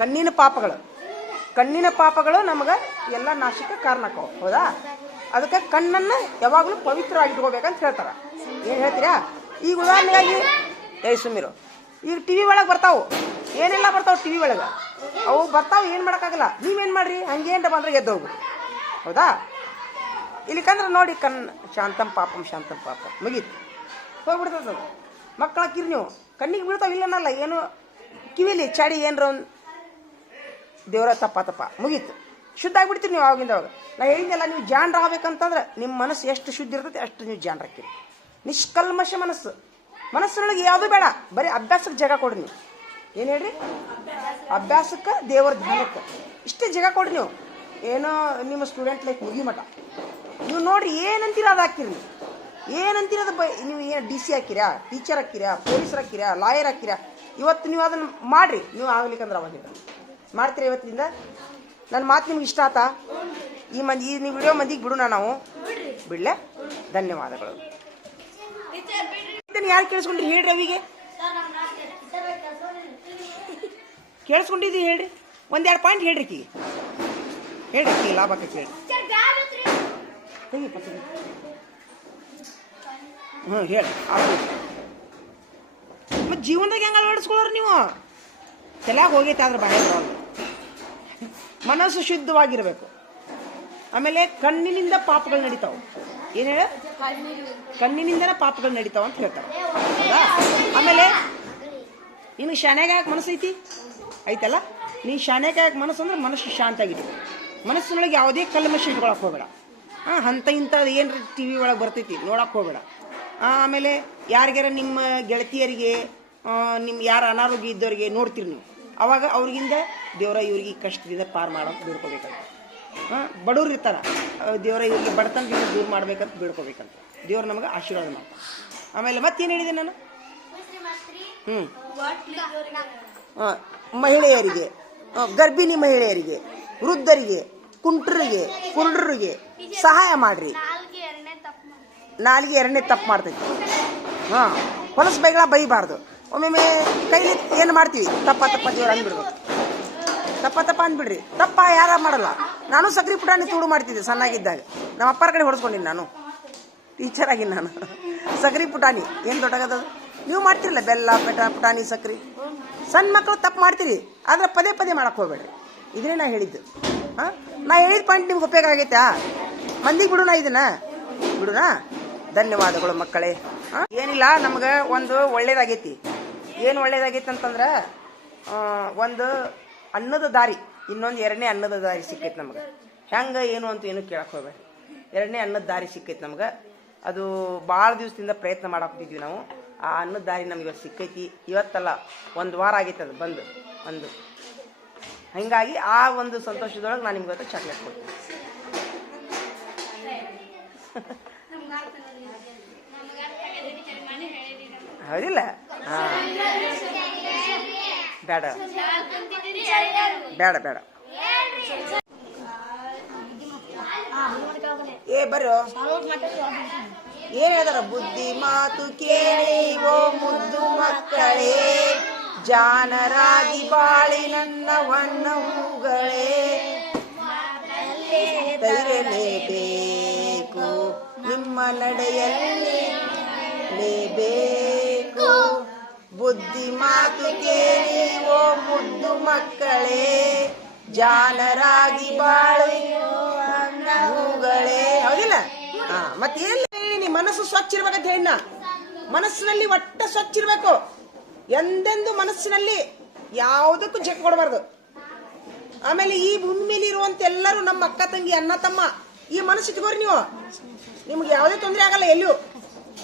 ಕಣ್ಣಿನ ಪಾಪಗಳು ನಮಗೆ ಎಲ್ಲ ನಾಶಕ್ಕೆ ಕಾರಣ ಆಕವು. ಹೌದಾ? ಅದಕ್ಕೆ ಕಣ್ಣನ್ನು ಯಾವಾಗಲೂ ಪವಿತ್ರವಾಗಿ ಇಟ್ಕೋಬೇಕಂತ ಹೇಳ್ತಾರೆ. ಏನು ಹೇಳ್ತೀರಾ? ಈಗ ಉದಾಹರಣೆಗಾಗಿ ಸುಮ್ಮಿರು, ಈಗ ಟಿ ವಿ ಒಳಗೆ ಬರ್ತಾವೆ, ಏನೆಲ್ಲ ಬರ್ತಾವೆ ಟಿ ವಿ ಒಳಗೆ, ಅವು ಬರ್ತಾವೆ, ಏನು ಮಾಡೋಕ್ಕಾಗಲ್ಲ. ನೀವೇನು ಮಾಡಿರಿ, ಹಂಗೇನ್ರ ಬಂದ್ರೆ ಗೆದ್ದೋಗು. ಹೌದಾ? ಇಲ್ಲಿಕಂದ್ರೆ ನೋಡಿ, ಶಾಂತಂ ಪಾಪಂ ಮುಗೀತು, ಹೋಗ್ಬಿಡ್ತದ. ಮಕ್ಕಳು ಹಾಕಿರಿ ನೀವು, ಕಣ್ಣಿಗೆ ಬೀಳ್ತಾವೆ ಇಲ್ಲನಲ್ಲ, ಏನು ಕಿವಿಲಿ ಚಾಡಿ ಏನರ ಒಂದು ದೇವರ ತಪ್ಪ ಮುಗೀತು, ಶುದ್ಧ ಆಗಿಬಿಡ್ತೀರಿ ನೀವು ಆವಾಗಿಂದವಾಗ. ನಾ ಹೇಳಿದ್ನಲ್ಲ, ನೀವು ಜಾಣರ ಆಗ್ಬೇಕಂತಂದ್ರೆ ನಿಮ್ಮ ಮನಸ್ಸು ಎಷ್ಟು ಶುದ್ಧ ಇರ್ತೈತೆ ಅಷ್ಟು ನೀವು ಜಾಣರಾಕಿರಿ. ನಿಷ್ಕಲ್ಮಶ ಮನಸ್ಸಿನೊಳಗೆ ಯಾವುದೂ ಬೇಡ, ಬರೀ ಅಭ್ಯಾಸಕ್ಕೆ ಜಾಗ ಕೊಡ್ರಿ ನೀವು. ಏನು ಹೇಳ್ರಿ? ಅಭ್ಯಾಸಕ್ಕೆ, ದೇವರ ಧ್ಯಾನಕ್ಕೆ ಇಷ್ಟೇ ಜಾಗ ಕೊಡ್ರಿ ನೀವು. ಏನೋ ನಿಮ್ಮ ಸ್ಟೂಡೆಂಟ್ ಲೈಫ್ ಮುಗಿ ಮಠ ನೀವು ನೋಡ್ರಿ, ಏನಂತೀರ ಅದು ಹಾಕಿರಿ. ನೀವು ಏನಂತೀರ ಅದು ನೀವು ಏನು DC ಹಾಕಿರಾ, ಟೀಚರ್ ಹಾಕಿರಾ, ಪೊಲೀಸರು ಹಾಕಿರಾ, ಲಾಯರ್ ಹಾಕಿರಾ, ಇವತ್ತು ನೀವು ಅದನ್ನು ಮಾಡಿರಿ. ನೀವು ಆಗ್ಲಿಕ್ಕಂದ್ರೆ ಅವಾಗಿಂದ ಮಾಡ್ತೀರಾ. ಇವತ್ತಿಂದ ನನ್ನ ಮಾತು ನಿಮ್ಗೆ ಇಷ್ಟ ಆತಾ? ನೀವು ವಿಡಿಯೋ ಮಂದಿಗೆ ಬಿಡೋಣ, ನಾವು ಬಿಡ್ಲೆ. ಧನ್ಯವಾದಗಳು. ಯಾರು ಕೇಳಿಸ್ಕೊಂಡ್ರಿ ಹೇಳ್ರಿ, ಅವಿಗೆ ಕೇಳಿಸ್ಕೊಂಡಿದ್ದೀವಿ ಹೇಳ್ರಿ. 1-2 ಪಾಯಿಂಟ್ ಹೇಳ್ರಿ ಕಿ ಲಾಭಕ್ಕೆ ಕೇಳಿ. ಹೇಳಿ. ಮತ್ತೆ ಜೀವನದಾಗ ಹೆಂಗೆ ಅಳವಡಿಸ್ಕೊಳ್ಳೋರು ನೀವು? ತಲೆಯಾಗ ಹೋಗೈತೆ ಆದ್ರೆ ಬಾಯ ಮನಸ್ಸು ಶುದ್ಧವಾಗಿರ್ಬೇಕು. ಆಮೇಲೆ ಕಣ್ಣಿನಿಂದ ಪಾಪಗಳು ನಡೀತಾವೆ. ಏನು ಹೇಳ? ಕಣ್ಣಿನಿಂದನೇ ಪಾಪಗಳು ನಡೀತಾವ ಅಂತ ಹೇಳ್ತಾರೆ. ಹೌದಾ? ಆಮೇಲೆ ನಿನಗೆ ಶಾನ್ಯಾಗ ಮನಸ್ಸು ಐತಲ್ಲ, ನೀ ಶಾನ್ಯಾಗ ಮನಸ್ಸು ಅಂದ್ರೆ ಮನಸ್ಸು ಶಾಂತ ಆಗಿತ್ತು. ಮನಸ್ಸಿನೊಳಗೆ ಯಾವುದೇ ಕಲ್ಮಶ ಇಟ್ಕೊಳಕ್ಕೆ ಹೋಗಬೇಡ. ಇಂಥದ್ದು ಏನು TV ಒಳಗೆ ಬರ್ತೈತಿ ನೋಡಕ್ಕೆ ಹೋಗಬೇಡ. ಆಮೇಲೆ ಯಾರಿಗಾರ ನಿಮ್ಮ ಗೆಳತಿಯರಿಗೆ, ನಿಮ್ಮ ಯಾರು ಅನಾರೋಗ್ಯ ಇದ್ದವ್ರಿಗೆ ನೋಡ್ತೀರಿ ನೀವು, ಅವಾಗ ಅವ್ರಿಗಿಂದ ದೇವರ ಇವ್ರಿಗೆ ಕಷ್ಟದಿಂದ ಪಾರು ಮಾಡೋಕೆ ಬೇಡ್ಕೋಬೇಕಂತ. ಬಡವ್ರು ಇರ್ತಾರ, ದೇವರ ಇವ್ರಿಗೆ ಬಡತನದಿಂದ ದೂರ ಮಾಡ್ಬೇಕಂತ ಬೇಡ್ಕೋಬೇಕಂತ. ದೇವ್ರು ನಮಗೆ ಆಶೀರ್ವಾದ ಮಾಡ್ತಾರೆ. ಆಮೇಲೆ ಮತ್ತೇನು ಹೇಳಿದೆ ನಾನು? ಮಹಿಳೆಯರಿಗೆ, ಗರ್ಭಿಣಿ ಮಹಿಳೆಯರಿಗೆ, ವೃದ್ಧರಿಗೆ, ಕುಂಟರಿಗೆ, ಕುರುಡರಿಗೆ ಸಹಾಯ ಮಾಡ್ರಿ. ನಾಲ್ಗೆ ಎರಡನೇ ತಪ್ಪು ಮಾಡ್ತೈತಿ. ಹೊಲಸು ಬೈಗಳ ಬೈಬಾರ್ದು. ಒಮ್ಮೊಮ್ಮೆ ಕೈಲಿ ಏನು ಮಾಡ್ತೀವಿ, ತಪ್ಪ ದೇವ್ರು ಅಂದ್ಬಿಡ್ಬೇಕು. ತಪ್ಪ ಅಂದ್ಬಿಡ್ರಿ. ತಪ್ಪ ಯಾರ ಮಾಡಲ್ಲ. ನಾನು ಸಕ್ರೆ ಪುಟಾಣಿ ತೂಡು ಮಾಡ್ತಿದ್ದೆ ಸಣ್ಣಾಗಿದ್ದಾಗ. ನಮ್ಮ ಅಪ್ಪರ ಕಡೆ ಹೊಡ್ಸ್ಕೊಂಡಿನಿ, ನಾನು ಟೀಚರ್ ಆಗಿ. ನಾನು ಸಕ್ರೆ ಪುಟಾಣಿ ಏನು ದೊಡ್ಡಾಗದದು? ನೀವು ಮಾಡ್ತಿರಲ್ಲ, ಬೆಲ್ಲ ಪುಟಾಣಿ ಸಕ್ರೆ. ಸಣ್ಣ ಮಕ್ಕಳು ತಪ್ಪು ಮಾಡ್ತೀರಿ, ಆದ್ರೆ ಪದೇ ಮಾಡಕ್ಕೆ ಹೋಗ್ಬೇಡ್ರಿ. ಇದನ್ನೇ ನಾ ಹೇಳಿದ್ದು. ನಾ ಹೇಳಿದ ಪಾಯಿಂಟ್ ನಿಮ್ಗೆ ಉಪಯೋಗ ಆಗೈತಾ? ಮಂದಿಗೆ ಬಿಡುನಾ? ಧನ್ಯವಾದಗಳು ಮಕ್ಕಳೇ. ಏನಿಲ್ಲ, ನಮ್ಗೆ ಒಂದು ಒಳ್ಳೇದಾಗೈತಿ. ಏನು ಒಳ್ಳೇದಾಗೈತಿ ಅಂತಂದ್ರೆ, ಒಂದು ಅನ್ನದ ದಾರಿ, ಇನ್ನೊಂದು 2ನೇ ಅನ್ನದ ದಾರಿ ಸಿಕ್ಕೈತಿ ನಮ್ಗೆ. ಹೆಂಗೆ ಏನು ಅಂತ ಏನು ಕೇಳಕ್ಕೆ ಹೋಗ್ಬೇಡಿ. 2ನೇ ಅನ್ನದ ದಾರಿ ಸಿಕ್ಕೈತಿ ನಮ್ಗೆ. ಅದು ಭಾಳ ದಿವಸದಿಂದ ಪ್ರಯತ್ನ ಮಾಡಾಕ್ತಿದ್ವಿ ನಾವು. ಆ ಅನ್ನದ ದಾರಿ ನಮ್ಗೆ ಇವತ್ತು ಸಿಕ್ಕೈತಿ. ಇವತ್ತಲ್ಲ, 1 ವಾರ ಆಗೈತೆ ಅದು ಬಂದು. ಹಂಗಾಗಿ ಆ ಒಂದು ಸಂತೋಷದೊಳಗೆ ನಾನು ನಿಮ್ಗೆ ಇವತ್ತು ಚಾಕ್ಲೇಟ್ ಕೊಡ್ತೀನಿ. ಹೌದಿಲ್ಲ? ಬೇಡ ಬರ್ರೋ. ಏನ್ ಹೇಳ್ತಾರ? ಬುದ್ಧಿ ಮಾತು ಕೇಳಿ ಓ ಮುದ್ದು ಮಕ್ಕಳೇ, ಜಾನರಾಗಿ ಬಾಳಿ ನನ್ನ ಹೊನ್ನ ಹೂಗಳೇ. ಧೈರ್ಯಲೇಬೇಕು ನಿಮ್ಮ ನಡೆಯಲ್ಲಿ ಬೇಕು. ಬುದ್ಧಿ ಮಾತು ಕೇಳಿ ಓ ಮುದ್ದು ಮಕ್ಕಳೇ, ಜಾನರಾಗಿ ಬಾಳಿ ಹೂಗಳೇ. ಹೌದಿಲ್ಲ? ಮತ್ತೆ ಎಲ್ಲಿ ಮನಸ್ಸು ಸ್ವಚ್ಛ ಇರ್ಬೇಕಂತ ಹೇಳಿನ. ಮನಸ್ಸಿನಲ್ಲಿ ಒಟ್ಟ ಸ್ವಚ್ಛ ಇರ್ಬೇಕು. ಎಂದೆಂದು ಮನಸ್ಸಿನಲ್ಲಿ ಯಾವುದಕ್ಕೂ ಜಗ್ ಕೊಡಬಾರ್ದು. ಆಮೇಲೆ ಈ ಭೂಮಿ ಮೇಲೆ ಇರುವಂತ ಎಲ್ಲರೂ ನಮ್ಮ ಅಕ್ಕ ತಂಗಿ, ಅಣ್ಣ ತಮ್ಮ, ಈ ಮನಸ್ಸು ಇಟ್ಕೋರಿ ನೀವು. ನಿಮ್ಗೆ ಯಾವುದೇ ತೊಂದರೆ ಆಗಲ್ಲ. ಎಲ್ಲಿಯೂ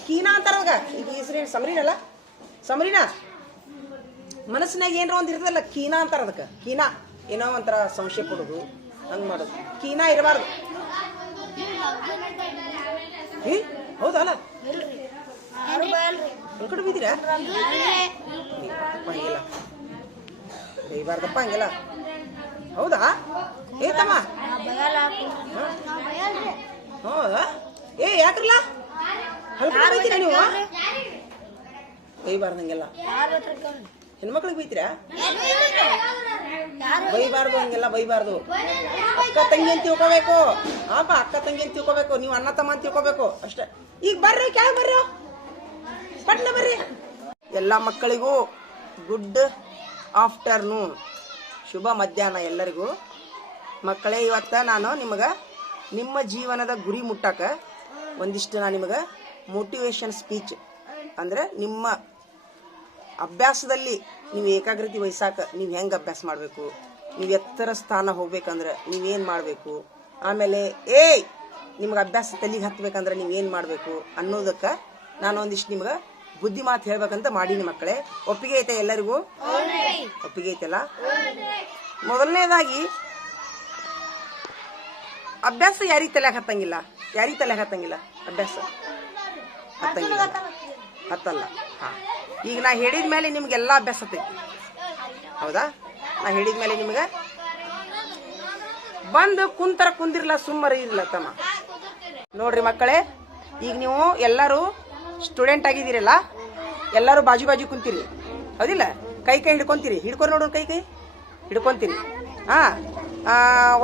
ಕೀನಾ ಅಂತಾರವಾಗ. ಈಗ ಹೆಸರು ಸಮರೀನಲ್ಲ, ಸಮರೀನಾ ಮನಸ್ಸಿನಾಗ ಏನರ ಒಂದು ಇರ್ತದಲ್ಲ, ಕೀನಾ ಅಂತಾರ ಅದಕ್ಕೆ. ಕೀನಾ ಏನೋ ಒಂಥರ ಸಂಶಯ ಪಡೋದು, ಹಂಗೆ ಮಾಡೋದು. ಕೀನಾ ಇರಬಾರ್ದು. ಹೌದಲ್ಲ? ಕಡೆ ಬಿದ್ದೀರಾ? ಹಂಗಿಲ್ಲ ಬೈಬಾರ್ದಪ್ಪ, ಹಂಗಿಲ್ಲ. ಹೌದಾ? ತಮ್ಮ ಹೌದಾ? ಯಾಕ್ರಲ್ಲ ಬೈತೀರ ನೀವು? ಬೈಬಾರ್ದಂಗೆಲ್ಲ. ಹೆಣ್ಮಕ್ಳಿಗೆ ಬೈತೀರಾ? ಬೈಬಾರ್ದು, ಹಂಗೆಲ್ಲ ಬೈಬಾರ್ದು. ಅಕ್ಕ ತಂಗಿ ಅಂತ ತಿಳ್ಕೊಬೇಕು. ಹಾಪ ಅಕ್ಕ ತಂಗಿ ಅಂತ ತಿಳ್ಕೊಬೇಕು. ನೀವು ಅಣ್ಣ ತಮ್ಮ ಅಂತ ತಿಳ್ಕೊಬೇಕು ಅಷ್ಟೇ. ಈಗ ಬರ್ರಿ, ಕ್ಯಾ ಬರ್ರಿ, ಪಟ್ನ ಬರ್ರಿ. ಎಲ್ಲ ಮಕ್ಕಳಿಗೂ ಗುಡ್ ಆಫ್ಟರ್ನೂನ್, ಶುಭ ಮಧ್ಯಾಹ್ನ ಎಲ್ಲರಿಗೂ. ಮಕ್ಕಳೇ, ಇವತ್ತ ನಾನು ನಿಮಗೆ ನಿಮ್ಮ ಜೀವನದ ಗುರಿ ಮುಟ್ಟಕ ಒಂದಿಷ್ಟು ನಾನು ನಿಮಗೆ ಮೋಟಿವೇಶನ್ ಸ್ಪೀಚ್ ಅಂದ್ರೆ ನಿಮ್ಮ ಅಭ್ಯಾಸದಲ್ಲಿ ನೀವು ಏಕಾಗ್ರತೆ ವಹಿಸಾಕ ನೀವು ಹೆಂಗೆ ಅಭ್ಯಾಸ ಮಾಡಬೇಕು, ನೀವು ಎತ್ತರ ಸ್ಥಾನ ಹೋಗ್ಬೇಕಂದ್ರೆ ನೀವೇನು ಮಾಡಬೇಕು, ಆಮೇಲೆ ನಿಮ್ಗೆ ಅಭ್ಯಾಸ ತಲೆಗೆ ಹತ್ಬೇಕಂದ್ರೆ ನೀವೇನು ಮಾಡಬೇಕು ಅನ್ನೋದಕ್ಕೆ ನಾನು ಒಂದಿಷ್ಟು ನಿಮ್ಗೆ ಬುದ್ಧಿ ಮಾತು ಹೇಳ್ಬೇಕಂತ ಮಾಡೀನಿ ಮಕ್ಕಳೇ. ಒಪ್ಪಿಗೆ ಐತೆ ಎಲ್ಲರಿಗೂ? ಒಪ್ಪಿಗೆ ಐತಲ್ಲ? ಮೊದಲನೇದಾಗಿ ಅಭ್ಯಾಸ ಯಾರಿಗೆ ತಲೆಗೆ ಹತ್ತಂಗಿಲ್ಲ? ಯಾರಿಗೆ ತಲೆಗೆ ಹತ್ತಂಗಿಲ್ಲ ಅಭ್ಯಾಸ? ಹತ್ತಲ್ಲ. ಹಾ, ಈಗ ನಾ ಹೇಳಿದ ಮೇಲೆ ನಿಮ್ಗೆಲ್ಲ ಅಭ್ಯಾಸ ಹತ್ತೈತಿ, ಹೌದಾ? ನಾ ಹೇಳಿದ ಮೇಲೆ ನಿಮ್ಗೆ ಬಂದು ಕುಂತರ ಕುಂದಿರ್ಲ, ಸುಮ್ಮರಿ ಇರ್ಲ ತಮ್ಮ. ನೋಡ್ರಿ ಮಕ್ಕಳೇ, ಈಗ ನೀವು ಎಲ್ಲರೂ ಸ್ಟೂಡೆಂಟ್ ಆಗಿದ್ದೀರಲ್ಲ, ಎಲ್ಲರೂ ಬಾಜು ಬಾಜು ಕುಂತೀರಿ, ಹೌದಿಲ್ಲ? ಕೈ ಕೈ ಹಿಡ್ಕೊಂತೀರಿ, ಹಿಡ್ಕೊಂಡು ನೋಡೋಣ, ಕೈ ಕೈ ಹಿಡ್ಕೊಂತೀರಿ. ಹಾ,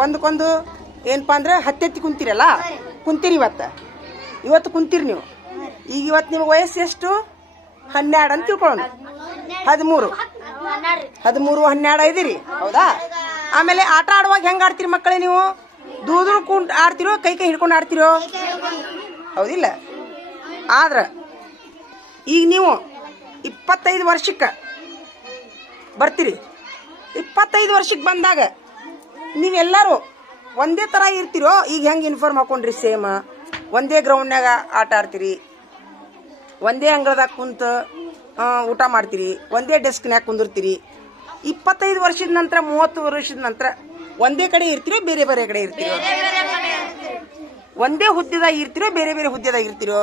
ಒಂದಕ್ಕೊಂದು ಏನಪ್ಪಾ ಅಂದ್ರೆ ಹತ್ತೆತ್ತಿ ಕುಂತೀರಲ್ಲ, ಕುಂತೀರಿ. ಇವತ್ತು ಕುಂತೀರಿ ನೀವು. ಈಗ ಇವತ್ತು ನಿಮ್ಗೆ ವಯಸ್ಸು ಎಷ್ಟು? 12 ಅಂತ ತಿಳ್ಕೊಳ್ಳೋಣ. 13, 12 ಇದೀರಿ, ಹೌದಾ? ಆಮೇಲೆ ಆಟ ಆಡುವಾಗ ಹೆಂಗ್ ಆಡ್ತೀರಿ ಮಕ್ಕಳೇ? ನೀವು ದೂರ ಕುಂಟ್ ಆಡ್ತಿರೋ, ಕೈ ಕೈ ಹಿಡ್ಕೊಂಡು ಆಡ್ತಿರೋ, ಹೌದಿಲ್ಲ? ಆದ್ರ ಈಗ ನೀವು 25 ವರ್ಷಕ್ಕೆ ಬರ್ತೀರಿ. 25 ವರ್ಷಕ್ಕೆ ಬಂದಾಗ ನೀವೆಲ್ಲರೂ ಒಂದೇ ತರ ಇರ್ತಿರೋ? ಈಗ ಹೆಂಗೆ ಯೂನಿಫಾರ್ಮ್ ಹಾಕೊಂಡ್ರಿ ಸೇಮ್, ಒಂದೇ ಗ್ರೌಂಡ್ನಾಗ ಆಟ ಆಡ್ತೀರಿ, ಒಂದೇ ಅಂಗಳದಾಗ ಕುಂತ ಊಟ ಮಾಡ್ತೀರಿ, ಒಂದೇ ಡೆಸ್ಕ್ನ್ಯಾಗ ಕುಂದಿರ್ತೀರಿ. 25 ವರ್ಷದ ನಂತರ, 30 ವರ್ಷದ ನಂತರ ಒಂದೇ ಕಡೆ ಇರ್ತಿರೋ, ಬೇರೆ ಬೇರೆ ಕಡೆ ಇರ್ತಿರೋ? ಒಂದೇ ಹುದ್ದೆದಾಗ ಇರ್ತಿರೋ, ಬೇರೆ ಬೇರೆ ಹುದ್ದೆದಾಗ ಇರ್ತಿರೋ?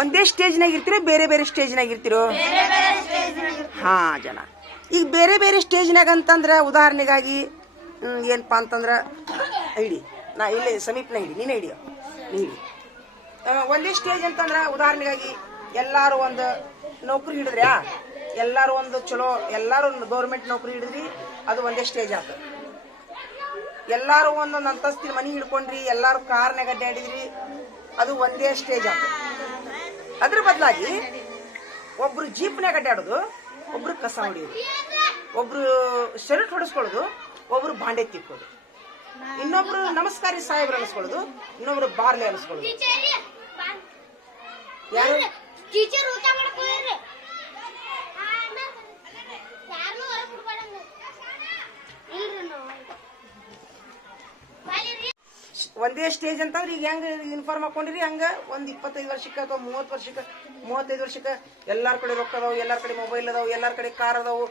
ಒಂದೇ ಸ್ಟೇಜ್ನಾಗ ಇರ್ತಿರೋ, ಬೇರೆ ಬೇರೆ ಸ್ಟೇಜ್ನಾಗ ಇರ್ತಿರೋ? ಹಾ ಜನ, ಈಗ ಬೇರೆ ಬೇರೆ ಸ್ಟೇಜ್ನಾಗ ಅಂತಂದ್ರೆ ಉದಾಹರಣೆಗಾಗಿ ಏನಪ್ಪಾ ಅಂತಂದ್ರೆ, ಹಿಡಿ, ನಾ ಇಲ್ಲೇ ಸಮೀಪನ ಹಿಡಿ, ನೀನೇ ಹಿಡಿಯೋ, ನೀ ಹಿಡಿ. ಒಂದೇ ಸ್ಟೇಜ್ ಅಂತಂದ್ರೆ ಉದಾಹರಣೆಗಾಗಿ ಎಲ್ಲಾರು ಒಂದು ನೌಕರಿ ಹಿಡಿದ್ರ್ಯಾ, ಎಲ್ಲಾರು ಒಂದು ಚಲೋ, ಎಲ್ಲಾರು ಗೌರ್ಮೆಂಟ್ ನೌಕರಿ ಹಿಡಿದ್ರಿ, ಅದು ಒಂದೇ ಸ್ಟೇಜ್ ಆತ. ಎಲ್ಲಾರು ಒಂದೊಂದು ಅಂತಸ್ತಿನ ಮನಿ ಹಿಡ್ಕೊಂಡ್ರಿ, ಎಲ್ಲಾರು ಕಾರ್ನಾಗ ಅಡ್ಡಾಡಿದ್ರಿ, ಅದು ಒಂದೇ ಸ್ಟೇಜ್ ಆತ. ಅದ್ರ ಬದಲಾಗಿ ಒಬ್ರು ಜೀಪ್ನಾಗ ಅಡ್ಡಾಡೋದು, ಒಬ್ರು ಕಸ ಹೊಡಿಯೋದು, ಒಬ್ರು ಶರ್ಟ್ ಹೊಡಿಸ್ಕೊಳ್ಳೋದು, ಒಬ್ರು ಬಾಂಡೆ ತಿಕ್ಕೋದು, ಇನ್ನೊಬ್ರು ನಮಸ್ಕಾರಿ ಸಾಹೇಬ್ರು ಅನಿಸ್ಕೊಳ್ಳೋದು, ಇನ್ನೊಬ್ರು ಬಾರ್ಲೆ ಅನಿಸ್ಕೊಳ್ಳೋದು. ಯಾರು? ಒಂದೇ ಸ್ಟೇಜ್ ಅಂತಂದ್ರೆ ಈಗ ಹೆಂಗ ಯೂನಿಫಾರ್ಮ್ ಹಾಕೊಂಡಿರಿ, ಹಂಗ ಒಂದ್ 25 ವರ್ಷಕ್ಕೆ ಅಥವಾ 30 ವರ್ಷಕ್ಕೆ, 35 ವರ್ಷಕ್ಕೆ ಎಲ್ಲಾರ ಕಡೆ ರೊಕ್ಕ ಅದಾವು, ಎಲ್ಲಾರ ಕಡೆ ಮೊಬೈಲ್ ಅದಾವು, ಎಲ್ಲಾರ ಕಡೆ ಕಾರ್ ಅದಾವು,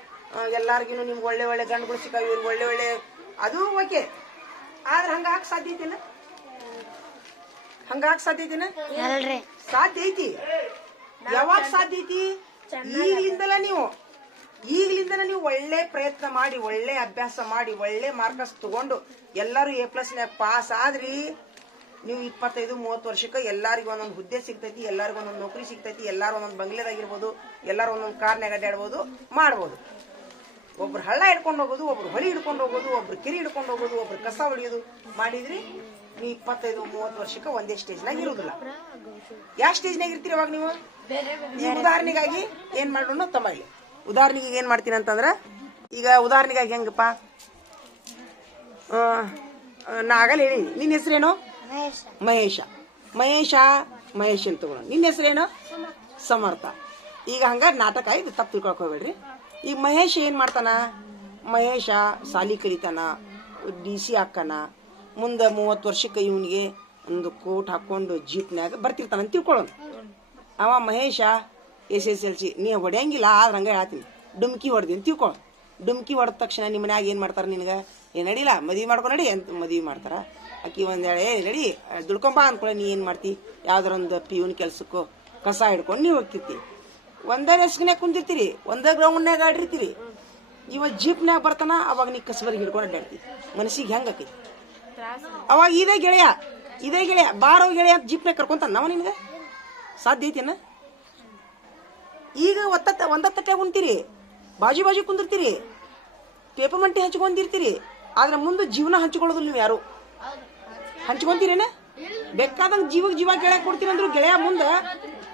ಎಲ್ಲಾರ್ಗಿನು ನಿಮ್ಗೆ ಒಳ್ಳೆ ಒಳ್ಳೆ ಗಂಡುಗಳು ಸಿಕ್ಕಾವ, ಇವ್ರಿಗೆ ಒಳ್ಳೆ ಒಳ್ಳೆ, ಅದು ಓಕೆ. ಆದ್ರೆ ಹಂಗಾಕ್ ಸಾಧ್ಯ ಐತಿನ? ಹಂಗಾಕ್ ಸಾಧ್ಯ ಐತಿನ? ಸಾಧ್ಯ ಐತಿ. ಯಾವಾಗ ಸಾಧ್ಯ ಐತಿ? ಈಗಲಿಂದಲ ನೀವು ಒಳ್ಳೆ ಪ್ರಯತ್ನ ಮಾಡಿ, ಒಳ್ಳೆ ಅಭ್ಯಾಸ ಮಾಡಿ, ಒಳ್ಳೆ ಮಾರ್ಕಸ್ ತಗೊಂಡು ಎಲ್ಲರೂ A+ನ್ಯಾಗ ಪಾಸ್ ಆದ್ರಿ, ನೀವು 25-30 ವರ್ಷಕ್ಕೆ ಎಲ್ಲಾರಿಗೂ ಒಂದೊಂದು ಹುದ್ದೆ ಸಿಗ್ತೈತಿ, ಎಲ್ಲಾರಿಗೂ ಒಂದೊಂದು ನೌಕರಿ ಸಿಗ್ತೈತಿ, ಎಲ್ಲಾರು ಒಂದೊಂದು ಬಂಗ್ಲೆದಾಗಿರ್ಬೋದು, ಎಲ್ಲಾರು ಒಂದೊಂದು ಕಾರ್ನಾಗ ಅಡ್ಡಾಡ್ಬೋದು, ಮಾಡ್ಬೋದು. ಒಬ್ರು ಹಳ್ಳ ಹಿಡ್ಕೊಂಡು ಹೋಗೋದು, ಒಬ್ರು ಹೊಳಿ ಹಿಡ್ಕೊಂಡು ಹೋಗೋದು, ಒಬ್ರು ಕೆರಿ ಹಿಡ್ಕೊಂಡು ಹೋಗೋದು, ಒಬ್ರು ಕಸ ಹೊಡಿಯೋದು ಮಾಡಿದ್ರಿ, ನೀವು 25-30 ವರ್ಷಕ್ಕೆ ಒಂದೇ ಸ್ಟೇಜ್ನಾಗ ಇರೋದಿಲ್ಲ. ಯಾವ ಸ್ಟೇಜ್ನಾಗ ಇರ್ತೀರಿ ಅವಾಗ ನೀವು? ಈ ಉದಾಹರಣೆಗಾಗಿ ಏನ್ ಮಾಡೋಣ ತಮ್ಮ, ಇಲ್ಲಿ ಉದಾಹರಣೆಗೆ ಏನ್ ಮಾಡ್ತೀನಿ ಅಂತಂದ್ರ, ಈಗ ಉದಾಹರಣೆಗಾಗಿ ಹೆಂಗಪ್ಪ, ನಾ ಆಗಲ್ಲ ಹೇಳಿ, ನಿನ್ನ ಹೆಸರೇನು? ಮಹೇಶ. ಮಹೇಶ್ ಅಂತ ತಗೊಳ್ಳೋಣ. ನಿನ್ನ ಹೆಸರೇನು? ಸಮರ್ಥ. ಈಗ ಹಂಗ ನಾಟಕ ಇದು ತಪ್ಪು ತಿಳ್ಕೊಳಕ್ ಹೋಗ್ಬೇಡ್ರಿ. ಈಗ ಮಹೇಶ್ ಏನ್ ಮಾಡ್ತಾನ? ಮಹೇಶ ಸಾಲಿ ಕಲಿತಾನ, DC ಹಾಕನ, ಮುಂದೆ 30 ವರ್ಷಕ್ಕೆ ಇವನಿಗೆ ಒಂದು ಕೋಟ್ ಹಾಕೊಂಡು ಜೀಪ್ನ್ಯಾಗ ಬರ್ತಿರ್ತಾನ ಅಂತ ತಿಳ್ಕೊಳ್ಳೋಣ. ಅವ ಮಹೇಶ SSLC ನೀ ಹೊಡೆಯಂಗಿಲ್ಲ, ಆದ್ರೆ ಹಂಗ ಹೇಳ್ತೀನಿ, ಡುಮ್ಕಿ ಹೊಡೆದಿ ಅಂತ ತಿಳ್ಕೊಳ್ಳೋ. ಡುಮ್ಕಿ ಹೊಡೆದ ತಕ್ಷಣ ನಿಮ್ಮ ಮನ್ಯಾಗ ಏನ್ ಮಾಡ್ತಾರ? ನಿನಗ ನಡಿಲ್ಲ, ಮದ್ವಿ ಮಾಡ್ಕೊಂಡು ನಡಿ ಅಂತ ಮದ್ವಿ ಮಾಡ್ತಾರ. ಆಕಿ ಒಂದೇಳೆ ನಡಿ ದುಡ್ಕೊಂಬ ಅನ್ಕೊಳ್ಳಿ, ನೀ ಏನ್ ಮಾಡ್ತಿ? ಯಾವ್ದಾರ ಒಂದು ಪಿಯೂನ್ ಕೆಲ್ಸಕ್ಕೋ ಕಸ ಹಿಡ್ಕೊಂಡು ನೀವು ಹೋಗ್ತಿರ್ತಿ, ಒಂದೇ ರೆಸ್ಕ್ನ್ಯಾಗ ಕುಂದಿರ್ತೀರಿ, ಒಂದೇ ಗ್ರೌಂಡ್ನಾಗ ಆಡಿರ್ತೀರಿ. ಇವ ಜೀಪ್ನ್ಯಾಗ ಬರ್ತಾನ, ಅವಾಗ ನೀ ಕಸಬರಿಗೆ ಹಿಡ್ಕೊಂಡು ಅಡ್ಡಾಡ್ತಿ, ಮನಸ್ಸಿಗೆ ಹೆಂಗ ಆಕೈತಿ? ಅವಾಗ ಇದೇ ಗೆಳೆಯ ಬಾರೋ ಗೆಳೆಯ ಅಂತ ಜೀಪ್ನ್ಯಾಗ ಕರ್ಕೊಂತಾನ ನಾವ. ನಿನ್ಗೆ ಸಾಧ್ಯ ಐತೇನ? ಈಗ ಒಂದ ತಟ್ಟೆ ಉಣ್ತೀರಿ, ಬಾಜು ಕುಂದಿರ್ತೀರಿ, ಪೇಪರ್ ಮಂಟಿ ಹಂಚ್ಕೊಂಡಿರ್ತೀರಿ, ಆದ್ರೆ ಮುಂದೆ ಜೀವನ ಹಂಚ್ಕೊಳ್ಳೋದಿಲ್ಲ ನೀವು ಯಾರು. ಹಂಚ್ಕೊಂತೀರೇನ? ಬೇಕಾದಂಗೆ ಜೀವ ಗೆಳೆಯ ಕೊಡ್ತೀನಿ ಅಂದ್ರು ಗೆಳೆಯ ಮುಂದೆ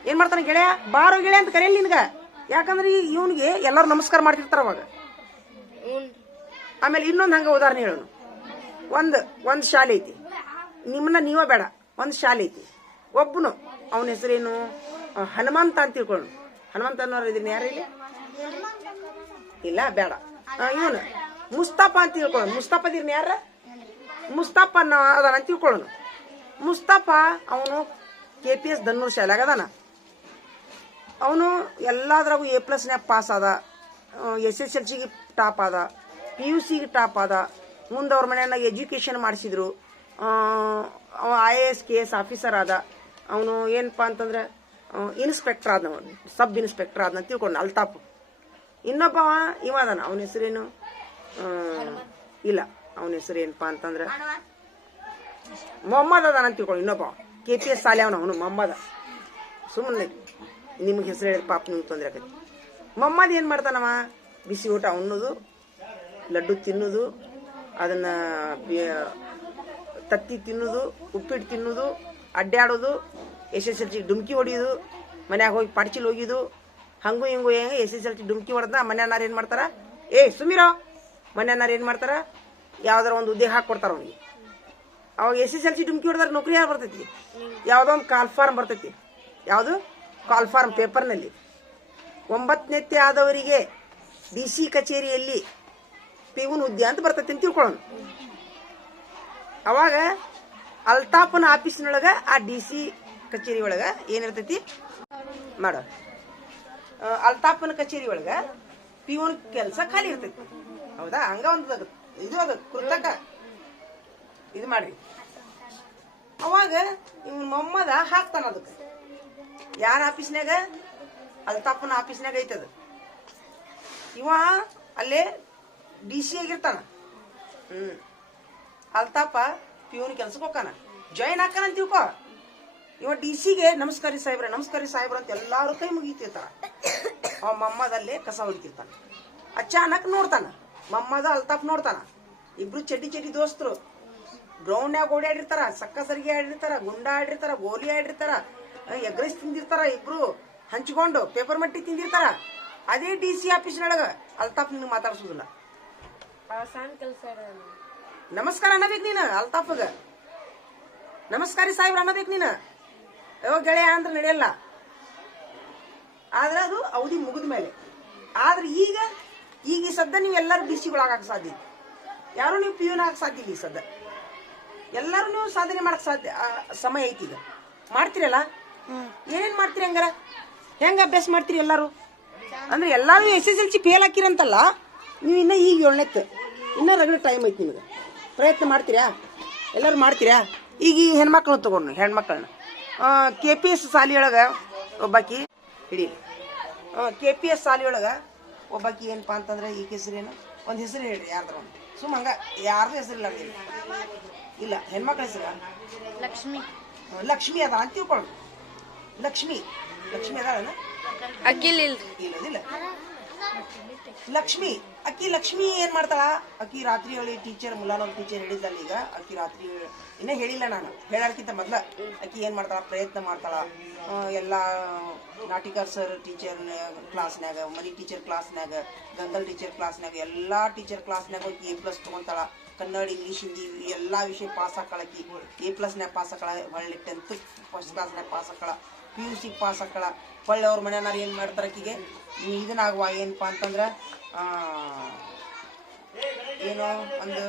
ಏನ್ ಮಾಡ್ತಾನೆ, ಗೆಳೆಯ ಬಾರೋ ಗೆಳೆಯ ಅಂತ ಕರೆಯಲ್ಲ ನಿನ್ಗ. ಯಾಕಂದ್ರೆ ಇವನಿಗೆ ಎಲ್ಲರೂ ನಮಸ್ಕಾರ ಮಾಡ್ತಿರ್ತಾರ ಅವಾಗ. ಆಮೇಲೆ ಇನ್ನೊಂದು ಹಂಗ ಉದಾಹರಣೆ ಹೇಳೋಣ. ಒಂದು ಶಾಲೆ ಐತಿ, ನಿಮ್ಮನ್ನ ನೀವ ಬೇಡ, ಒಂದು ಶಾಲೆ ಐತಿ, ಒಬ್ಬನು ಅವನ ಹೆಸರೇನು ಹನುಮಂತ ಅಂತ ತಿಳ್ಕೊಳ್ಳೋಣ. ಹನುಮಂತ ಅನ್ನೋರು ಇದನ್ನ ಯಾರು ಇಲ್ಲಿ ಇಲ್ಲ ಬೇಡ. ಇವನು ಮುಸ್ತಫಾ ಅಂತ ತಿಳ್ಕೊಳ್ಳೋಣ. ಮುಸ್ತಫಾದಿರ್ನ ಯಾರ? ಮುಸ್ತಫಾ ಅದಾನ ಅಂತ ತಿಳ್ಕೊಳ್ಳೋಣ. ಮುಸ್ತಫಾ ಅವನು KPS ದನ್ನೂರು ಶಾಲೆಯಾಗ ಅದಾನ. ಅವನು ಎಲ್ಲದ್ರಾಗೂ A+ನ್ಯಾಗ ಪಾಸ್ ಆದ, SSLCಗೆ ಟಾಪ್ ಆದ, PUCಗೆ ಟಾಪ್ ಆದ. ಮುಂದೆ ಅವ್ರ ಮನೆಯಾಗ ಎಜುಕೇಷನ್ ಮಾಡಿಸಿದ್ರು. ಅವ IAS KS ಆಫೀಸರ್ ಆದ. ಅವನು ಏನಪ್ಪ ಅಂತಂದ್ರೆ ಇನ್ಸ್ಪೆಕ್ಟರ್ ಆದ, ಸಬ್ ಇನ್ಸ್ಪೆಕ್ಟರ್ ಆದ ಅಂತ ತಿಳ್ಕೊಂಡು ಅಲ್ತಾಫ್. ಇನ್ನೊಬ್ಬ ಇವ ಅದಾನ, ಅವನ ಹೆಸರೇನು ಇಲ್ಲ, ಅವನ ಹೆಸರು ಏನಪ್ಪಾ ಅಂತಂದ್ರೆ ಮೊಹಮ್ಮದ್ ಅದಾನ ಅಂತ ತಿಳ್ಕೊಂಡು. ಇನ್ನೊಬ್ಬ KPS ಶಾಲೆ ಅವನು ಮೊಹಮ್ಮದ. ಸುಮ್ಮನೆ ನಿಮ್ಗೆ ಹೆಸರು ಹೇಳಿದ ಪಾಪ ನಿಮ್ಗೆ ತೊಂದರೆ ಆಕೈತಿ. ಮೊಹಮ್ಮದ್ ಏನು ಮಾಡ್ತಾನವ, ಬಿಸಿ ಊಟ ಉಣ್ಣೋದು, ಲಡ್ಡು ತಿನ್ನೋದು, ಅದನ್ನ ತತ್ತಿ ತಿನ್ನೋದು, ಉಪ್ಪಿಟ್ಟು ತಿನ್ನೋದು, ಅಡ್ಡಾಡೋದು, SSLC ಡುಮ್ಕಿ ಹೊಡಿಯೋದು, ಮನ್ಯಾಗ ಹೋಗಿ ಪಡ್ಚಿಲ್ ಹೋಗಿದ್ದು, ಹಂಗು ಹಿಂಗು SSLC ಡುಮ್ಕಿ ಹೊಡೆದ ಮನ್ಯಾನಾರು ಏನು ಮಾಡ್ತಾರ, ಸುಮಿರೋ ಮನ್ಯಾನಾರು ಏನು ಮಾಡ್ತಾರ, ಯಾವ್ದಾರ ಒಂದು ಉದ್ಯೋಗ ಹಾಕೊಡ್ತಾರ ಅವನಿಗೆ. ಅವಾಗ SSLC ಡುಮ್ಕಿ ಹೊಡೆದಾರ ನೌಕರಿ ಯಾರು ಬರ್ತೈತಿ, ಯಾವುದೋ ಒಂದು ಕಾಲ್ ಫಾರ್ಮ್ ಬರ್ತೈತಿ. ಯಾವುದು ಕಾಲ್ ಫಾರ್ಮ್ ಪೇಪರ್ನಲ್ಲಿ 9ನೇ ಆದವರಿಗೆ DC ಕಚೇರಿಯಲ್ಲಿ ಪಿವನ್ ಹುದ್ದೆ ಅಂತ ಬರ್ತೈತಿ ಅಂತ ತಿಳ್ಕೊಳ್ಳೋಣ. ಅವಾಗ ಅಲ್ತಾಫನ ಆಫೀಸಿನೊಳಗ ಆ DC ಕಚೇರಿ ಒಳಗ ಏನಿರ್ತೈತಿ ಮಾಡೋ, ಅಲ್ತಾಫನ ಕಚೇರಿ ಒಳಗ ಪಿವನ್ ಕೆಲಸ ಖಾಲಿ ಇರ್ತೈತಿ. ಹೌದಾ? ಹಂಗ ಒಂದು ಇದು ಅದು ಕೃತಕ ಇದು ಮಾಡ್ರಿ. ಅವಾಗ ಇವ್ ಮೊಹಮ್ಮದ ಹಾಕ್ತಾನ ಅದಕ್ಕೆ. ಯಾರ ಆಫೀಸ್ನಾಗ? ಅಲ್ತಾಫನ ಆಫೀಸ್ನಾಗ ಐತದ. ಇವ ಅಲ್ಲೇ DC ಆಗಿರ್ತಾನ. ಅಲ್ತಾಫ ಪಿವನ್ ಕೆಲ್ಸಕ್ಕೆ ಹೋಗ್ತಾನ, ಜಾಯಿನ್ ಹಾಕಾನ ಅಂತ ತಿಳ್ಕೊ. ಇವ DCಗೆ ನಮಸ್ಕಾರಿ ಸಾಹೇಬ್ರ ಅಂತ ಎಲ್ಲಾರು ಕೈ ಮುಗಿತಿರ್ತಾರ. ಅವ ಮೊಹಮ್ಮದ್ ಕಸ ಹೊಡಿತಿರ್ತಾನ. ಅಚಾನಕ್ ನೋಡ್ತಾನ, ಮೊಹಮ್ಮದ ಅಲ್ತಾಫ್ ನೋಡ್ತಾನ. ಇಬ್ರು ಚಡ್ಡಿ ದೋಸ್ತರು ಗ್ರೌಂಡ್ನಾಗ ಓಡಾಡಿರ್ತಾರ, ಸಕ್ಕ ಸರಿಗೆ ಆಡಿರ್ತಾರ, ಗುಂಡ ಆಡಿರ್ತಾರ, ಗೋಲಿ ಆಡಿರ್ತಾರ, ಎಗ್ರೆಸ್ ತಿಂದಿರ್ತಾರ. ಇಬ್ರು ಹಂಚ್ಕೊಂಡು ಪೇಪರ್ ಮಟ್ಟಿ ತಿಂದಿರ್ತಾರ. ಅದೇ DC ಆಫೀಸ್ನೊಳಗ ಅಲ್ತಾಫ್ ನಿನ್ ಮಾತಾಡ್ಸೋದಿಲ್ಲ. ನಮಸ್ಕಾರ ಅನ್ನಬೇಕು ನೀನು ಅಲ್ತಾಫ್ಗ, ನಮಸ್ಕಾರಿ ಸಾಹೇಬ್ರ ಅನ್ನಬೇಕು ನೀನು. ಗೆಳೆಯ ಅಂದ್ರೆ ನಡೆಯಲ್ಲ. ಆದ್ರೆ ಅದು ಅವಧಿ ಮುಗಿದ ಮೇಲೆ. ಆದ್ರೆ ಈಗ ಈ ಸದ್ದ ನೀವು ಎಲ್ಲರೂ DC ಸಾಧ್ಯ ಇಲ್ಲ. ಯಾರು ನೀವು ಪಿಯೂನ್ ಆಗಕ್ಕೆ ಸಾಧ್ಯ ಇಲ್ಲ. ಈ ಸದ್ದ ಎಲ್ಲರೂ ನೀವು ಸಾಧನೆ ಮಾಡಕ್ ಸಾಧ್ಯ ಸಮಯ ಐತಿ. ಈಗ ಮಾಡ್ತೀರಲ್ಲ, ಏನೇನ್ ಮಾಡ್ತೀರಿ? ಹಂಗಾರ ಹೆಂಗ ಅಭ್ಯಾಸ ಮಾಡ್ತೀರಿ ಎಲ್ಲಾರು? ಅಂದ್ರೆ ಎಲ್ಲಾರು SSLC ಫೇಲ್ ಹಾಕಿರಂತಲ್ಲ, ನೀವು ಇನ್ನ ಈಗ 7ನೇತ್ತು, ಇನ್ನ ರಗಡ ಟೈಮ್ ಐತಿ ನಿಮಗೆ. ಪ್ರಯತ್ನ ಮಾಡ್ತೀರಾ? ಎಲ್ಲರೂ ಮಾಡ್ತೀರಾ? ಈಗ ಈ ಹೆಣ್ಮಕ್ಳನ್ನ ತಗೊಂಡು ಹೆಣ್ಮಕ್ಳನ್ನ KPS ಶಾಲೆಯೊಳಗ ಒಬ್ಬಾಕಿ ಹಿಡಿ. KPS ಶಾಲೆಯೊಳಗ ಒಬ್ಬಾಕಿ ಏನಪ್ಪಾ ಅಂತಂದ್ರೆ ಈಗ ಹೆಸರೇನು, ಒಂದು ಹೆಸರು ಹೇಳ್ರಿ ಯಾರ್ದಾರ ಒಂದು. ಸುಮ್ಮ ಹಂಗ ಯಾರ್ದು ಹೆಸರಿಲ್ಲ ಇಲ್ಲ, ಹೆಣ್ಮಕ್ಳ ಹೆಸರ ಲಕ್ಷ್ಮಿ ಅದ ಅಂತ ತಿಳ್ಕೊಳ್ಳೋಣ. ಲಕ್ಷ್ಮಿ ಅದಾಳ ಇಲ್ಲದಿಲ್ಲ. ಲಕ್ಷ್ಮಿ ಏನ್ ಮಾಡ್ತಾಳ? ಅಕ್ಕಿ ರಾತ್ರಿ ಹೇಳಿ ಟೀಚರ್ ಮುಲಾನೊಬ್ಬ ಟೀಚರ್ ಹೇಳಿದ್ದಲ್ಲ. ಈಗ ಅಕ್ಕಿ ರಾತ್ರಿ ಇನ್ನೂ ಹೇಳಿಲ್ಲ, ನಾನು ಹೇಳೋಕ್ಕಿಂತ ಮೊದ್ಲ ಅಕ್ಕಿ ಏನ್ ಮಾಡ್ತಾಳ, ಪ್ರಯತ್ನ ಮಾಡ್ತಾಳ. ಎಲ್ಲಾ ನಾಟಿಕರ್ ಸರ್ ಟೀಚರ್ ಕ್ಲಾಸ್ನಾಗ, ಮನಿ ಟೀಚರ್ ಕ್ಲಾಸ್ನಾಗ, ಗಂಗಲ್ ಟೀಚರ್ ಕ್ಲಾಸ್ನಾಗ, ಎಲ್ಲಾ ಟೀಚರ್ ಕ್ಲಾಸ್ನಾಗ ಹೋಗಿ A+ ತಗೊಂತಾಳ. ಕನ್ನಡ, ಇಂಗ್ಲೀಷ್, ಹಿಂದಿ ಎಲ್ಲಾ ವಿಷಯ ಪಾಸ್ ಹಾಕಳಕಿ. A+ನ್ಯಾಗ ಪಾಸ್ ಹಾಕಳ, ಹೊಳ್ಳಿ 10th ಫಸ್ಟ್ ಕ್ಲಾಸ್ನಾಗ ಪಾಸ್ ಹಾಕಳ, PUC ಪಾಸ್ ಹಾಕಳ. ಹೊಳ್ಳಿ ಅವ್ರ ಮನೆಯವ್ರು ಏನ್ ಮಾಡ್ತಾರ, ಅಕ್ಕಿಗೆ ಇದನ್ನಾಗುವ ಏನಪ್ಪಾ ಅಂತಂದ್ರ ಏನೋ ಒಂದು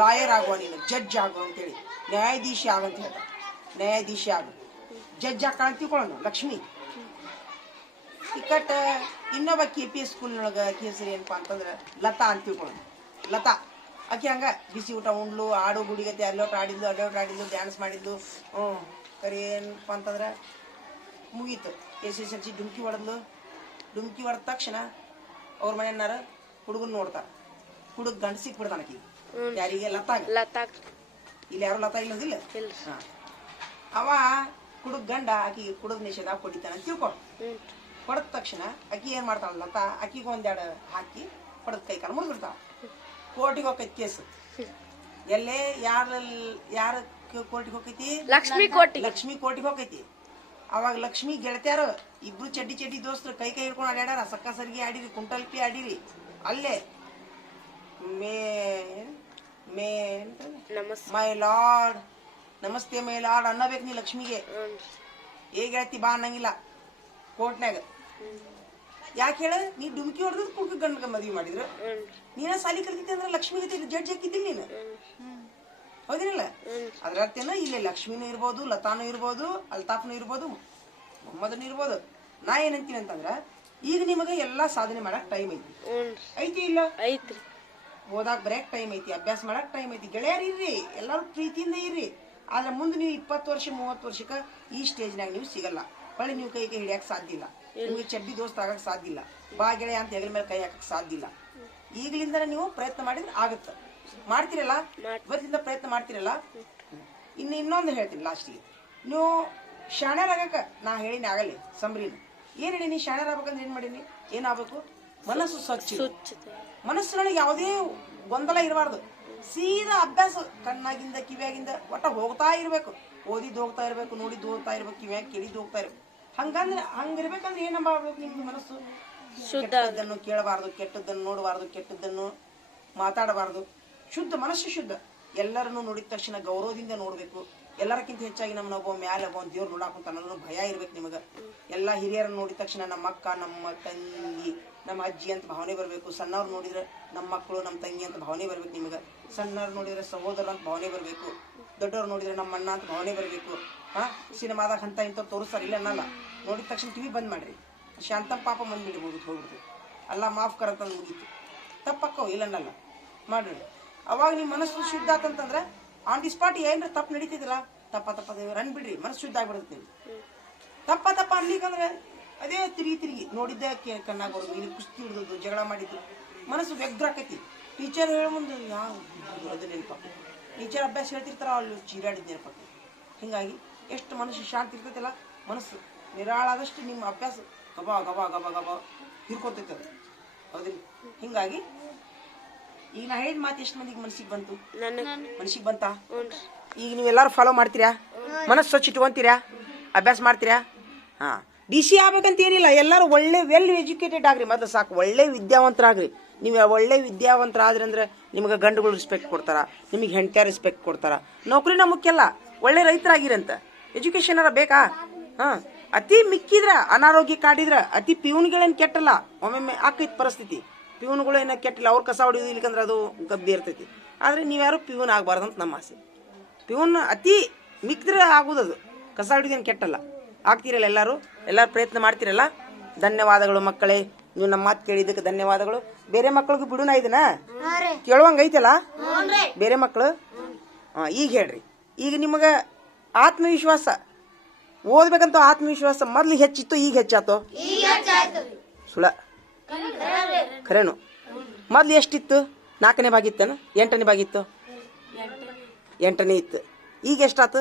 ಲಾಯರ್ ಆಗುವ, ನೀನು ಜಡ್ಜ್ ಆಗು ಅಂತೇಳಿ, ನ್ಯಾಯಾಧೀಶಿ ಆಗಂತ ಹೇಳ್ತಾರೆ. ನ್ಯಾಯಾಧೀಶಿ ಆಗು, ಜಡ್ಜ್ ಹಾಕಳ ಅಂತ ತಿಳ್ಕೊಳ್ಳೋಣ ಲಕ್ಷ್ಮಿ. ಇಕ್ಕಟ್ಟ ಇನ್ನೊಬ್ಬ KPS ಸ್ಕೂಲ್ನೊಳಗ ಅಕ್ಕಿ ಹೆಸರು ಏನಪ್ಪಾ ಅಂತಂದ್ರೆ ಲತಾ ಅಂತ ತಿಳ್ಕೊಳ್ಳೋಣ. ಲತಾ ಅಕ್ಕಿ ಹಂಗ ಬಿಸಿ ಊಟ ಉಂಡ್ಲು, ಆಡು ಗುಡಿಗತ್ತೆ, ಅಲ್ಲೋಟ ಆಡಿದ್ಲು, ಡ್ಯಾನ್ಸ್ ಮಾಡಿದ್ಲು. ಕರಿ ಏನಪ್ಪಾ ಅಂತಂದ್ರೆ ಮುಗೀತು. SSLC ಡುಮ್ಕಿ ಹೊಡೆದ ತಕ್ಷಣ ಅವ್ರ ಮನೆಯನ್ನಾರ ಹುಡುಗನ್ ನೋಡ್ತಾರ. ಹುಡುಗ ಗಂಡ ಸಿಕ್ಬಿಡ್ತಾನ ಆಕಿ. ಯಾರಿಗೆ? ಲತಾಗ. ಇಲ್ಲಿ ಯಾರು ಲತಾ ಇಲ್ಲದಿಲ್ಲ. ಅವ ಹುಡುಗ ಗಂಡ ಆಕಿ ಹುಡುಗ ನಿಷೇಧ ಕೊಡಿತಾನ ಅಂತ ತಿಳ್ಕೊ. ಹೊಡೆದ ತಕ್ಷಣ ಅಕ್ಕಿ ಏನ್ ಮಾಡ್ತಾಳ ಲತಾ, ಅಕ್ಕಿಗೆ ಒಂದೆರಡು ಹಾಕಿ ಹೊಡೆದ್ ಕೈ ಕಾಲು ಮುರಿದ್ಬಿಡ್ತಾಳ. ಕೋರ್ಟಿಗೆ ಹೋಗೈತಿ ಕೇಸು. ಎಲ್ಲೇ ಯಾರ ಕೋರ್ಟಿಗೆ ಹೋಗೈತಿ? ಲಕ್ಷ್ಮಿ ಕೋರ್ಟಿಗೆ ಹೋಗೈತಿ. ಅವಾಗ ಲಕ್ಷ್ಮಿ ಗೆಳತ್ಯಾರು ಇಬ್ರು ಚಡ್ಡಿ ದೋಸ್ತರು ಕೈ ಹಿಡ್ಕೊಂಡು ಆಡ್ಯಾರ. ಸಕ್ಕ ಸರಿಗೆ ಆಡಿರಿ, ಕುಂಟಲ್ಪಿ ಆಡಿರಿ. ಅಲ್ಲೇ ಮೈ ಲಾರ್ಡ್ ನಮಸ್ತೆ ಮೈ ಲಾರ್ಡ್ ಅನ್ನಬೇಕು ನೀ ಲಕ್ಷ್ಮಿಗೆ. ಹೇಗೆ ಹೇಳ್ತಿ ಬಾ ಅನ್ನಂಗಿಲ್ಲ ಕೋರ್ಟ್ನಾಗ. ಯಾಕೆ ಹೇಳ? ನೀ ಡುಮ್ಕಿ ಹೊಡೆದ್ ಕುಡ್ಕ ಗಂಡ ಮದ್ವಿ ಮಾಡಿದ್ರು. ನೀನ ಸಾಲಿ ಕಲ್ತಿದ್ದೆ ಅಂದ್ರೆ ಲಕ್ಷ್ಮಿಗೆ ಜಡ್ಜ್ ಹಾಕಿದ್ದಿಲ್ಲ ನೀನು, ಹೌದಿರಲ್ಲ? ಅದ್ರ ಅರ್ಥೇನ ಇಲ್ಲಿ ಲಕ್ಷ್ಮಿನೂ ಇರ್ಬೋದು, ಲತಾನು ಇರ್ಬೋದು, ಅಲ್ತಾಫ್ನು ಇರ್ಬೋದು, ಮೊಹಮ್ಮದನು ಇರ್ಬೋದು. ನಾ ಏನಂತೀನಿ ಅಂತಂದ್ರ ಈಗ ನಿಮಗೆ ಎಲ್ಲಾ ಸಾಧನೆ ಮಾಡಕ್ ಟೈಮ್ ಐತಿ ಇಲ್ಲ? ಐತ್ರಿ. ಓದಾಕ್ ಬರೆಯಕ್ ಟೈಮ್ ಐತಿ, ಅಭ್ಯಾಸ ಮಾಡಕ್ ಟೈಮ್ ಐತಿ. ಗೆಳೆಯರ್ ಇರ್ರಿ, ಎಲ್ಲಾರು ಪ್ರೀತಿಯಿಂದ ಇರ್ರಿ. ಆದ್ರೆ ಮುಂದೆ ನೀವು 20 ವರ್ಷ 30 ವರ್ಷಕ್ಕ ಈ ಸ್ಟೇಜ್ನಾಗ ನೀವು ಸಿಗಲ್ಲ. ಹೊಳ್ಳಿ ನೀವು ಕೈ ಹಿಡಿಯಕ್ ಸಾಧ್ಯ ಇಲ್ಲ. ನಿಮ್ಗೆ ಚಡ್ಡಿ ದೋಸ್ತ ಆಗಕ್ ಸಾಧ್ಯ ಇಲ್ಲ. ಬಾ ಗೆಳೆಯ ಅಂತ ಹೆಗಲ ಮೇಲೆ ಕೈ ಹಾಕಕ್ ಸಾಧ್ಯ ಇಲ್ಲ. ಈಗಲಿಂದ ನೀವು ಪ್ರಯತ್ನ ಮಾಡಿದ್ರೆ ಆಗತ್ತ. ಮಾಡ್ತಿರಲ್ಲ, ಇವತ್ತಿಂದ ಪ್ರಯತ್ನ ಮಾಡ್ತಿರಲ್ಲ. ಇನ್ನೊಂದು ಹೇಳ್ತೀನಿ ಲಾಸ್ಟಿಗೆ. ನೀವು ಶಾಣ್ಯರಾಗಕ್ಕ ನಾ ಹೇಳಿನಿ ಆಗಲಿ ಸಂಬ್ರೀನ. ಏನ್ ಹೇಳೀನಿ? ಶಾಣ್ಯರಾಗ್ಬೇಕಂದ್ರೆ ಏನ್ ಮಾಡೀನಿ? ಏನಾಗ್ಬೇಕು? ಮನಸ್ಸು ಸ್ವಚ್ಛ, ಮನಸ್ಸಿನೊಳಗೆ ಯಾವುದೇ ಗೊಂದಲ ಇರಬಾರ್ದು. ಸೀದಾ ಅಭ್ಯಾಸ, ಕಣ್ಣಾಗಿಂದ ಕಿವಿಯಾಗಿಂದ ಒಟ್ಟ ಹೋಗ್ತಾ ಇರ್ಬೇಕು. ಓದಿದ್ದು ಹೋಗ್ತಾ ಇರ್ಬೇಕು, ನೋಡಿದ್ದು ಹೋಗ್ತಾ ಇರ್ಬೇಕು, ಕಿವಿಯಾಗಿ ಕೇಳಿದ್ದು ಹೋಗ್ತಾ ಇರ್ಬೇಕು. ಹಂಗಿರ್ಬೇಕಂದ್ರೆ ಏನ್ ಮಾಡ್ಬೇಕು? ನಿಮ್ದು ಮನಸ್ಸು ಕೆಟ್ಟದ್ದನ್ನು ಕೇಳಬಾರ್ದು, ಕೆಟ್ಟದ್ದನ್ನು ನೋಡಬಾರ್ದು, ಕೆಟ್ಟದ್ದನ್ನು ಮಾತಾಡಬಾರ್ದು. ಶುದ್ಧ ಮನಸ್ಸು ಶುದ್ಧ. ಎಲ್ಲರನ್ನು ನೋಡಿದ ತಕ್ಷಣ ಗೌರವದಿಂದ ನೋಡ್ಬೇಕು. ಎಲ್ಲರಕ್ಕಿಂತ ಹೆಚ್ಚಾಗಿ ನಮ್ಮನ್ನ ಒಬ್ಬ ಮ್ಯಾಲೆ ಒಬ್ಬ ದೇವ್ರು ನೋಡಾಕಂತ ಅನ್ನೋದು ಭಯ ಇರ್ಬೇಕು ನಿಮಗ. ಎಲ್ಲಾ ಹಿರಿಯರನ್ನು ನೋಡಿದ ತಕ್ಷಣ ನಮ್ಮ ಅಕ್ಕ, ನಮ್ಮ ತಂಗಿ, ನಮ್ಮ ಅಜ್ಜಿ ಅಂತ ಭಾವನೆ ಬರ್ಬೇಕು. ಸಣ್ಣವ್ರು ನೋಡಿದ್ರೆ ನಮ್ಮ ಮಕ್ಕಳು, ನಮ್ಮ ತಂಗಿ ಅಂತ ಭಾವನೆ ಬರ್ಬೇಕು ನಿಮಗ. ಸಣ್ಣವ್ರು ನೋಡಿದ್ರೆ ಸಹೋದರ ಅಂತ ಭಾವನೆ ಬರ್ಬೇಕು. ದೊಡ್ಡವ್ರು ನೋಡಿದ್ರೆ ನಮ್ಮ ಅಣ್ಣ ಅಂತ ಭಾವನೆ ಬರ್ಬೇಕು. ಸಿನಿಮಾದಾಗ ಅಂತ ಇಂಥ ತೋರಿಸ್ತಾರ, ಇಲ್ಲ ಅನ್ನಲ್ಲ. ನೋಡಿದ ತಕ್ಷಣ ಟಿವಿ ಬಂದ್ ಮಾಡ್ರಿ. ಶಾಂತಂ ಪಾಪ ಬಂದ್ಬಿಡ್ಬೋದು, ಹೋಗ್ಬಿಡ್ತು. ಅಲ್ಲ ಮಾಫ್ ಕರತಂದು ಮುಗೀತು. ತಪ್ಪಕ್ಕವು, ಇಲ್ಲ ಅನ್ನಲ್ಲ, ಮಾಡ್ರಿ. ಅವಾಗ ನಿಮ್ಮ ಮನಸ್ಸು ಶುದ್ಧ ಆತಂತಂದ್ರೆ ಆನ್ ದಿ ಸ್ಪಾಟ್ ಏನ್ರ ತಪ್ಪು ನಡೀತಿದಿಲ್ಲ, ತಪ್ಪ ರನ್ ಬಿಡ್ರಿ, ಮನಸ್ಸು ಶುದ್ಧ ಆಗ್ಬಿಡುತ್ತೆ. ತಪ್ಪ ಅನ್ಲಿಕ್ಕಂದ್ರೆ ಅದೇ ತಿರುಗಿ ನೋಡಿದ್ದೆ ಕಣ್ಣಾಗ ಬರೋದು, ಇಲ್ಲಿ ಕುಸ್ತಿ ಹಿಡಿದು ಜಗಳ ಮಾಡಿದ್ದು, ಮನಸ್ಸು ವ್ಯಗ್ರ ಆಕೈತಿ. ಟೀಚರ್ ಹೇಳೋ ಮುಂದೆ ಯಾವ ಅದು ನೆನಪಾಕ, ಟೀಚರ್ ಅಭ್ಯಾಸ ಹೇಳ್ತಿರ್ತಾರ, ಅಲ್ಲಿ ಚೀರಾಡಿದ ನೆನಪಾಕ. ಹಿಂಗಾಗಿ ಎಷ್ಟು ಮನಸ್ಸು ಶಾಂತಿ ಇರ್ತೈತಲ್ಲ, ಮನಸ್ಸು ನಿರಾಳಾದಷ್ಟು ನಿಮ್ಮ ಅಭ್ಯಾಸ ಗಬಾ ಗಬಾ ಗಬಾ ಗಬಾ ಹಿರ್ಕೊತೈತೆ ಅದು, ಹೌದಿಲ್ಲ? ಹಿಂಗಾಗಿ ಈಗ ನಾ ಹೇಳಿದ ಮಾತು ಎಷ್ಟು ಮಂದಿಗೆ ಮನಸ್ಸಿಗೆ ಬಂತು? ಮನಸ್ಸಿಗೆ ಬಂತಾ? ಈಗ ನೀವೆಲ್ಲಾರು ಫಾಲೋ ಮಾಡ್ತೀರಾ? ಮನಸ್ಸು ಸ್ವಚ್ಛ ಇಟ್ಕೊಂತೀರಾ? ಅಭ್ಯಾಸ ಮಾಡ್ತೀರಾ? DC ಆಗ್ಬೇಕಂತ ಏನಿಲ್ಲ. ಎಲ್ಲರೂ ಒಳ್ಳೆ ವೆಲ್ ಎಜುಕೇಟೆಡ್ ಆಗ್ರಿ. ಮೊದಲು ಸಾಕು, ಒಳ್ಳೆ ವಿದ್ಯಾವಂತರಾಗ್ರಿ. ನೀವು ಒಳ್ಳೆ ವಿದ್ಯಾವಂತರಾದ್ರಿ ಅಂದ್ರೆ ನಿಮ್ಗೆ ಗಂಡುಗಳು ರೆಸ್ಪೆಕ್ಟ್ ಕೊಡ್ತಾರ, ನಿಮಗೆ ಹೆಂಡತಿಯ ರೆಸ್ಪೆಕ್ಟ್ ಕೊಡ್ತಾರ. ನೌಕರಿನ ಮುಖ್ಯ ಅಲ್ಲ, ಒಳ್ಳೆ ರೈತರಾಗಿರಂತ. ಎಜುಕೇಶನ್ ಬೇಕಾ? ಅತಿ ಮಿಕ್ಕಿದ್ರ, ಅನಾರೋಗ್ಯ ಕಾಡಿದ್ರ, ಅತಿ ಪಿಯೂನ್ಗಳೇನು ಕೆಟ್ಟಲ್ಲ. ಒಮ್ಮೊಮ್ಮೆ ಆಕೈತಿ ಪರಿಸ್ಥಿತಿ, ಪಿಯೂನ್ಗಳು ಏನೋ ಕೆಟ್ಟಿಲ್ಲ, ಅವ್ರು ಕಸ ಹೊಡಿಯೋದು ಇಲ್ಕಂದ್ರೆ ಅದು ಗಬ್ಬಿ ಇರ್ತೈತಿ. ಆದ್ರೆ ನೀವ್ಯಾರು ಪಿಯೂನ್ ಆಗಬಾರ್ದಂತ ನಮ್ಮ ಆಸೆ. ಪಿಯೂನ್ ಅತಿ ಮಿಕ್ಕಿದ್ರೆ ಆಗೋದದು, ಕಸ ಹೊಡಿಯೋದೇನು ಕೆಟ್ಟಲ್ಲ. ಆಗ್ತಿರಲ್ಲ, ಎಲ್ಲರೂ ಪ್ರಯತ್ನ ಮಾಡ್ತಿರಲ್ಲ. ಧನ್ಯವಾದಗಳು ಮಕ್ಕಳೇ, ನೀವು ನಮ್ಮ ಮಾತು ಕೇಳಿದ್ದಕ್ಕೆ ಧನ್ಯವಾದಗಳು. ಬೇರೆ ಮಕ್ಕಳಿಗೂ ಬಿಡುನ ಇದನ್ನ ಕೇಳುವಂಗ ಐತಲ್ಲ ಬೇರೆ ಮಕ್ಕಳು? ಈಗ ಹೇಳ್ರಿ. ಈಗ ನಿಮಗೆ ಆತ್ಮವಿಶ್ವಾಸ, ಓದ್ಬೇಕಂತ ಆತ್ಮವಿಶ್ವಾಸ ಮೊದ್ಲು ಹೆಚ್ಚಿತ್ತು, ಈಗ ಹೆಚ್ಚಾತೋ? ಸುಳ ಖರೇನು? ಮೊದ್ಲು ಎಷ್ಟಿತ್ತು? 4ನೇ ಭಾಗಿತ್ತೇನು? 8ನೇ ಭಾಗಿತ್ತು? 8ನೇ ಇತ್ತು. ಈಗ ಎಷ್ಟಾತು?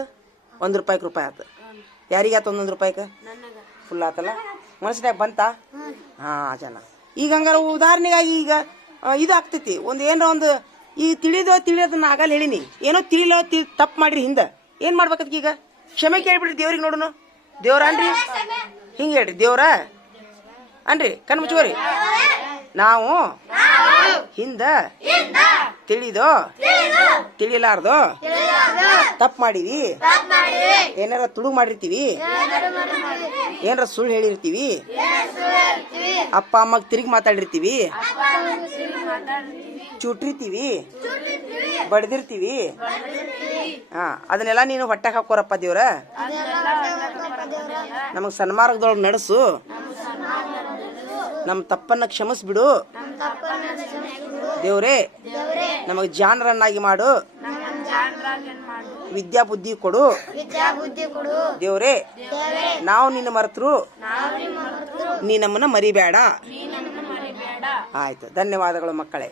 ₹1 ಆತು. ಯಾರಿಗಾತ 1 ರೂಪಾಯಿಗೆ? ಫುಲ್ ಆತಲ್ಲ, ಮನಸ್ಸಿನಾಗ ಬಂತ? ಜನ ಈಗ ಹಂಗಾರ ಉದಾಹರಣೆಗಾಗಿ ಈಗ ಇದಾಗ್ತೈತಿ. ಈಗ ತಿಳಿಯೋದನ್ನ ಆಗಲ್ಲ ಹೇಳಿನಿ. ಏನೋ ತಪ್ಪು ಮಾಡ್ರಿ, ಹಿಂದೆ ಏನ್ ಮಾಡ್ಬೇಕತ್? ಈಗ ಕ್ಷಮೆ ಕೇಳ್ಬಿಡ್ರಿ ದೇವ್ರಿಗೆ. ನೋಡುನು ದೇವ್ರ ಅನ್ರಿ, ಹಿಂಗೆ ಹೇಳ್ರಿ, ದೇವ್ರ ಅನ್ರಿ, ಕಣ್ ಮುಚ್ಕೋರಿ. ನಾವು ಹಿಂದ ತಿಳಿದೋ ತಿಳಿಲಾರ್ದೋ ತಪ್ಪು ಮಾಡಿವಿ, ಏನಾರ ತುಡುಗು ಮಾಡಿರ್ತೀವಿ, ಏನಾರ ಸುಳ್ಳು ಹೇಳಿರ್ತೀವಿ, ಅಪ್ಪ ಅಮ್ಮಗೆ ತಿರುಗಿ ಮಾತಾಡಿರ್ತೀವಿ, ಚುಟ್ರಿರ್ತೀವಿ, ಬಡ್ದಿರ್ತೀವಿ. ಅದನ್ನೆಲ್ಲ ನೀನು ಹೊಟ್ಟೆಗೆ ಹಾಕೋರಪ್ಪ ದೇವ್ರ. ನಮಗ್ ಸನ್ಮಾರ್ಗದೊಳಗೆ ನಡೆಸು, ನಮ್ಮ ತಪ್ಪನ್ನ ಕ್ಷಮಿಸ್ಬಿಡು ದೇವ್ರೇ. ನಮಗ್ ಜಾಣರನ್ನಾಗಿ ಮಾಡು, ವಿದ್ಯಾ ಬುದ್ಧಿ ಕೊಡು ದೇವ್ರೇ. ನಾವು ನಿನ್ನ ಮರೆತರು ನೀ ನಮ್ಮನ್ನ ಮರಿಬೇಡ. ಆಯ್ತು, ಧನ್ಯವಾದಗಳು ಮಕ್ಕಳೇ.